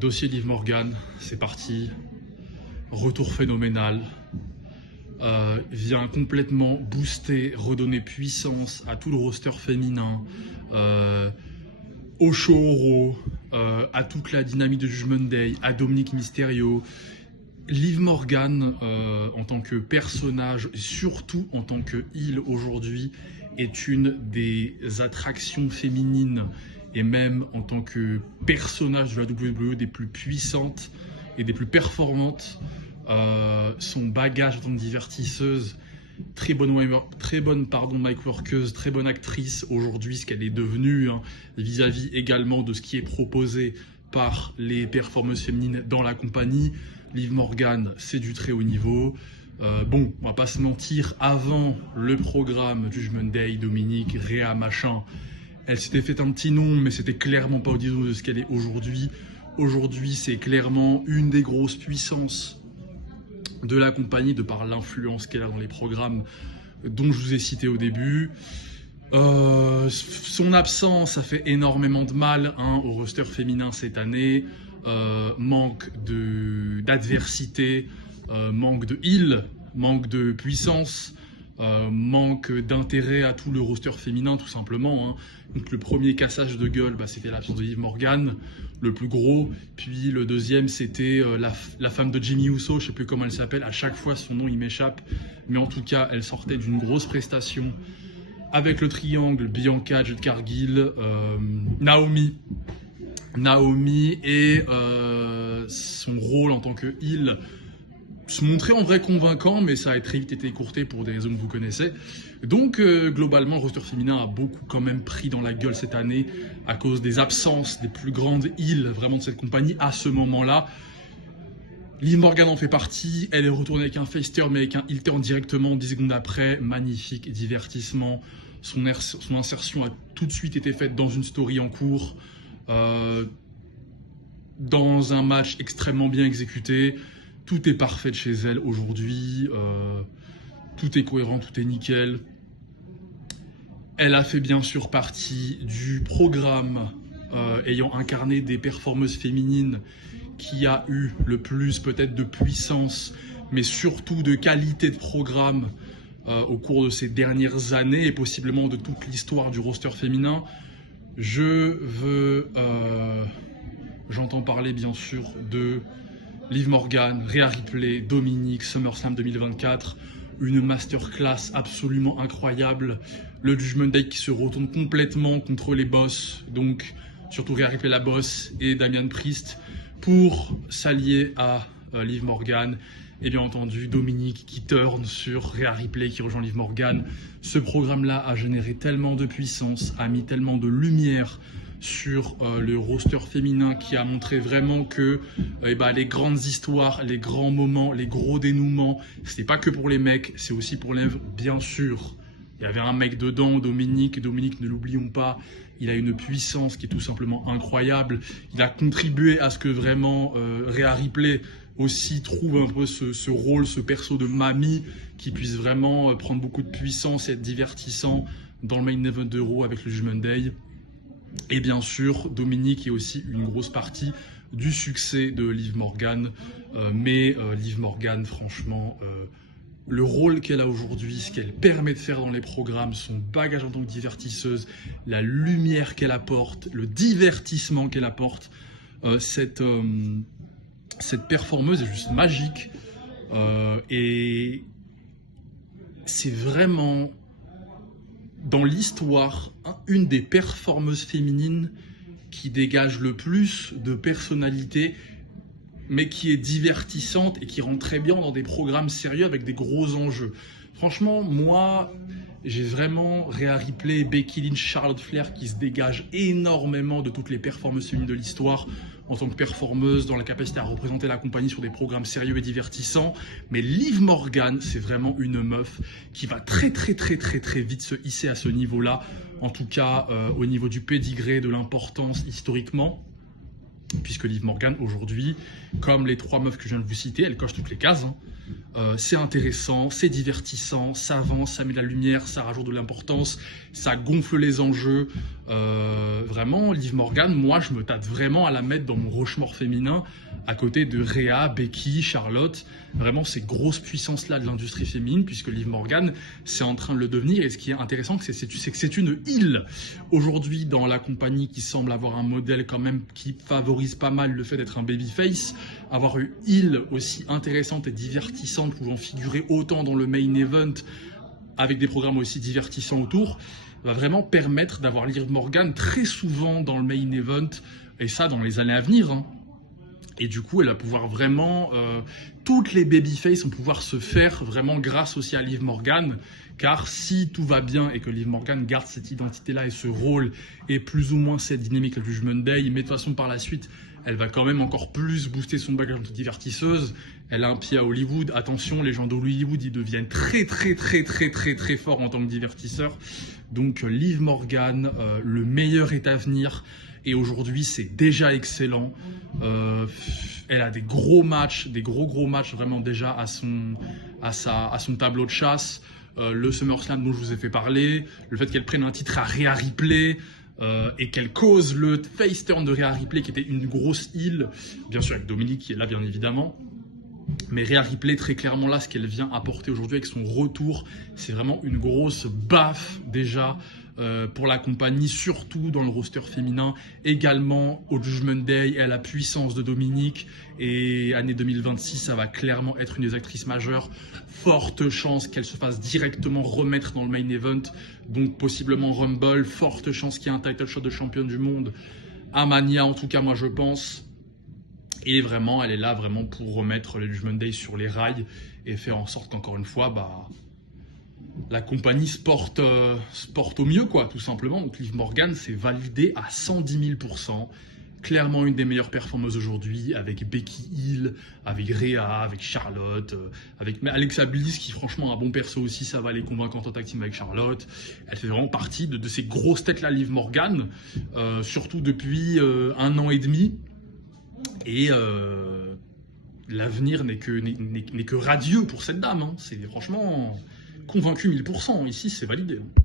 Dossier Liv Morgan, c'est parti. Retour phénoménal. Vient complètement booster, redonner puissance à tout le roster féminin, au Show, à toute la dynamique de Judgment Day, à Dominic Mysterio. Liv Morgan, en tant que personnage, et surtout en tant que heel aujourd'hui, est une des attractions féminines et même en tant que personnage de la WWE des plus puissantes et des plus performantes. Son bagage en tant que divertisseuse, très bonne mic workeuse, très bonne actrice aujourd'hui, ce qu'elle est devenue, vis-à-vis également de ce qui est proposé par les performeuses féminines dans la compagnie. Liv Morgan, c'est du très haut niveau. Bon, on va pas se mentir, avant le programme Judgment Day, Dominique, Rhea, machin, elle s'était fait un petit nom, mais c'était clairement pas au niveau de ce qu'elle est aujourd'hui. Aujourd'hui, c'est clairement une des grosses puissances de la compagnie, de par l'influence qu'elle a dans les programmes dont je vous ai cité au début. Son absence a fait énormément de mal au roster féminin cette année. Manque d'adversité, manque de heal, manque de puissance, manque d'intérêt à tout le roster féminin tout simplement. Donc le premier cassage de gueule, c'était l'absence de Liv Morgan, le plus gros. Puis le deuxième, c'était la femme de Jimmy Uso, je sais plus comment elle s'appelle, à chaque fois son nom il m'échappe, mais en tout cas elle sortait d'une grosse prestation avec le triangle Bianca, Jade Cargill, Naomi et son rôle en tant que heel se montrait en vrai convaincant, mais ça a très vite été écourté pour des raisons que vous connaissez. Donc globalement, le roster féminin a beaucoup quand même pris dans la gueule cette année à cause des absences des plus grandes heels vraiment de cette compagnie à ce moment-là. Liv Morgan en fait partie, elle est retournée avec un face turn mais avec un heel turn directement 10 secondes après. Magnifique divertissement, son insertion a tout de suite été faite dans une story en cours, dans un match extrêmement bien exécuté. Tout est parfait chez elle aujourd'hui, tout est cohérent, tout est nickel. Elle a fait bien sûr partie du programme ayant incarné des performeuses féminines qui a eu le plus peut-être de puissance, mais surtout de qualité de programme au cours de ces dernières années et possiblement de toute l'histoire du roster féminin. J'entends parler bien sûr de Liv Morgan, Rhea Ripley, Dominique, SummerSlam 2024, une masterclass absolument incroyable. Le Judgment Day qui se retourne complètement contre les boss, donc surtout Rhea Ripley la boss et Damian Priest, pour s'allier à Liv Morgan. Et bien entendu, Dominique qui turn sur Rhea Ripley qui rejoint Liv Morgan. Ce programme-là a généré tellement de puissance, a mis tellement de lumière sur le roster féminin qui a montré vraiment que les grandes histoires, les grands moments, les gros dénouements, c'est pas que pour les mecs, c'est aussi pour les meufs, bien sûr. Il y avait un mec dedans, Dominique, ne l'oublions pas, il a une puissance qui est tout simplement incroyable. Il a contribué à ce que vraiment Rhea Ripley aussi trouve un peu ce rôle, ce perso de mamie qui puisse vraiment prendre beaucoup de puissance et être divertissant dans le main event de Raw avec le Judgment Day. Et bien sûr, Dominique est aussi une grosse partie du succès de Liv Morgan. Mais Liv Morgan, franchement, le rôle qu'elle a aujourd'hui, ce qu'elle permet de faire dans les programmes, son bagage en tant que divertisseuse, la lumière qu'elle apporte, le divertissement qu'elle apporte, cette performeuse est juste magique. Et c'est vraiment, dans l'histoire, une des performeuses féminines qui dégage le plus de personnalité, mais qui est divertissante et qui rentre très bien dans des programmes sérieux avec des gros enjeux. Franchement, moi, j'ai vraiment Rhea Ripley, Becky Lynch, Charlotte Flair qui se dégagent énormément de toutes les performeuses féminines de l'histoire en tant que performeuse, dans la capacité à représenter la compagnie sur des programmes sérieux et divertissants. Mais Liv Morgan, c'est vraiment une meuf qui va très vite se hisser à ce niveau-là, en tout cas au niveau du pédigré, de l'importance historiquement. Puisque Liv Morgan, aujourd'hui, comme les trois meufs que je viens de vous citer, elle coche toutes les cases. C'est intéressant, c'est divertissant, ça avance, ça met de la lumière, ça rajoute de l'importance, ça gonfle les enjeux. Vraiment, Liv Morgan, moi je me tâte vraiment à la mettre dans mon Rochemort féminin à côté de Rhea, Becky, Charlotte, vraiment ces grosses puissances-là de l'industrie féminine, puisque Liv Morgan, c'est en train de le devenir. Et ce qui est intéressant, c'est que c'est une heel aujourd'hui dans la compagnie qui semble avoir un modèle quand même qui favorise pas mal le fait d'être un babyface. Avoir une heel aussi intéressante et divertissante, pouvant figurer autant dans le main event avec des programmes aussi divertissants autour, va vraiment permettre d'avoir Liv Morgan très souvent dans le main event, et ça dans les années à venir, hein. Et du coup, elle va pouvoir vraiment, toutes les babyface vont pouvoir se faire vraiment grâce aussi à Liv Morgan, car si tout va bien et que Liv Morgan garde cette identité-là et ce rôle et plus ou moins cette dynamique à Judgment Day, mais de toute façon par la suite, elle va quand même encore plus booster son bagage de divertisseuse. Elle a un pied à Hollywood. Attention, les gens d'Hollywood, ils deviennent très forts en tant que divertisseurs. Donc Liv Morgan, le meilleur est à venir. Et aujourd'hui, c'est déjà excellent. Elle a des gros matchs, des gros matchs vraiment déjà à son tableau de chasse. Le SummerSlam dont je vous ai fait parler, le fait qu'elle prenne un titre à Rhea Ripley et qu'elle cause le face turn de Rhea Ripley qui était une grosse heel, bien sûr avec Dominique qui est là bien évidemment. Mais Rhea Ripley, très clairement là, ce qu'elle vient apporter aujourd'hui avec son retour, c'est vraiment une grosse baffe déjà pour la compagnie, surtout dans le roster féminin, également au Judgment Day et à la puissance de Dominique. Et année 2026, ça va clairement être une des actrices majeures. Forte chance qu'elle se fasse directement remettre dans le main event, donc possiblement Rumble. Forte chance qu'il y ait un title shot de championne du monde à Mania, en tout cas moi je pense. Et vraiment, elle est là vraiment pour remettre le Judgment Day sur les rails et faire en sorte qu'encore une fois, la compagnie se porte au mieux, quoi, tout simplement. Donc Liv Morgan, c'est validé à 110 000%. Clairement une des meilleures performances aujourd'hui, avec Becky Hill, avec Rhea, avec Charlotte, avec Alexa Bliss qui franchement a un bon perso aussi, ça va les convaincre en tag team avec Charlotte. Elle fait vraiment partie de ces grosses têtes-là, Liv Morgan, surtout depuis 1 an et demi. Et l'avenir n'est que radieux pour cette dame, hein. C'est franchement convaincu 1000%. Ici, c'est validé.